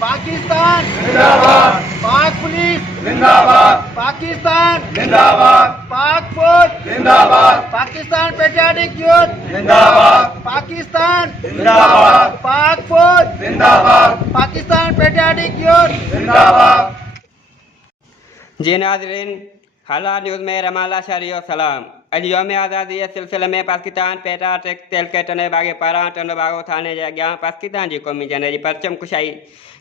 पाकिस्तान जिंदाबाद, पाक पुलिस जिंदाबाद, पाकिस्तान जिंदाबाद, पाक फौज जिंदाबाद, पाकिस्तान पेट्रियाटिक यूथ जिंदाबाद, पाकिस्तान जिंदाबाद, पाक फौज जिंदाबाद, पाकिस्तान पेट्रियाटिक यूथ जिंदाबाद। जी नाज़रीन, हालात न्यूज़ में रमाला शहरियो सलाम। अॼु यौम आज़ादी जे सिलसिले में पाकिस्तान पेट्रियाटिक तहलके टने बागे पारां टंडोबागो थाने जे अॻियां पाकिस्तान जी क़ौमी झंडे जी परचम कुशाई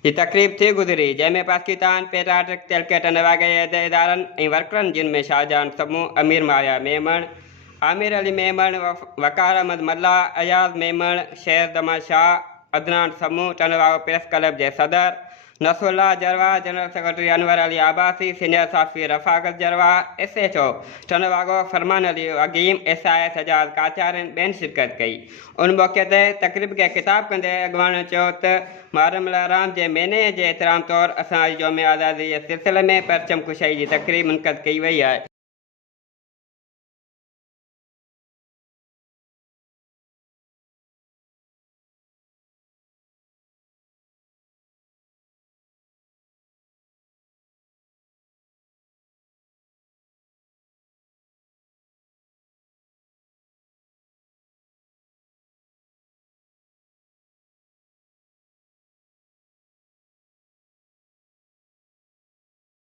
जी तक़रीब थी गुज़री, जंहिंमें पाकिस्तान पेट्रियाटिक तहलके टने बागे जे इदारनि ऐं वर्करनि जिन में शाहजहान समूह, अमीर माया मेमण, आमिर अली मेमण, वकार अहमद मल्ला, अयाज़ मेमण, शेर दमा शाह, अदनान समूह, टंडोबागो प्रेस क्लब जे सदर Nasrullah Jarwa, general secretary Anwar Ali Abbasi, senior साफ़ी रफ़ाकत जरवा, SHO टंडोबागो फरमान अली अगीम, SIS एजाज काचारन बेन शिरकत कई। उन मौके ते तकरीब के खिताब कंदे अॻवान चयो त मुहर्रम राम जे महीने जे एहतराम तौर असां यौम आज़ादी जे सिलसिले में परचम कुशाई जी तकरीब मुनक़द कई वई आहे।